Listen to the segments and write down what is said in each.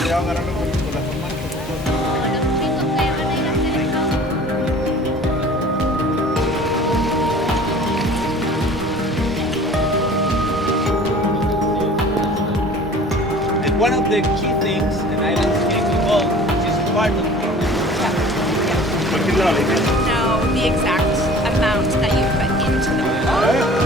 Cuidado agarrarlo con las dos manos. Los chicos que van a ir a hacer esto. And one of the key things, and I landscape involved, which is part of Cualquier lado, ¿viste? Know the exact amount that you put into the pool.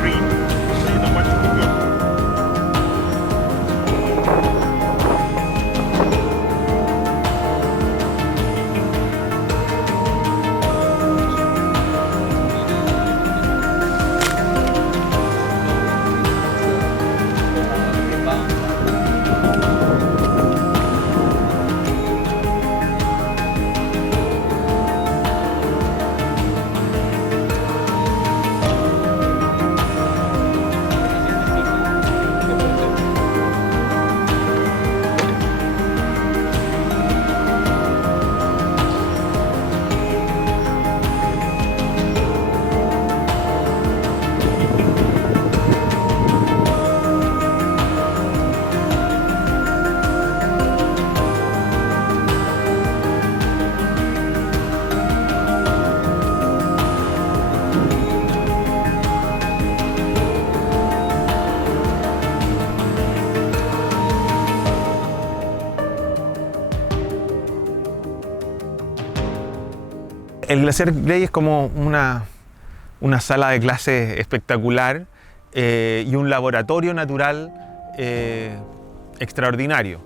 Green. Sí, no mucho fútbol. El Glaciar Grey es como una sala de clases espectacular y un laboratorio natural extraordinario.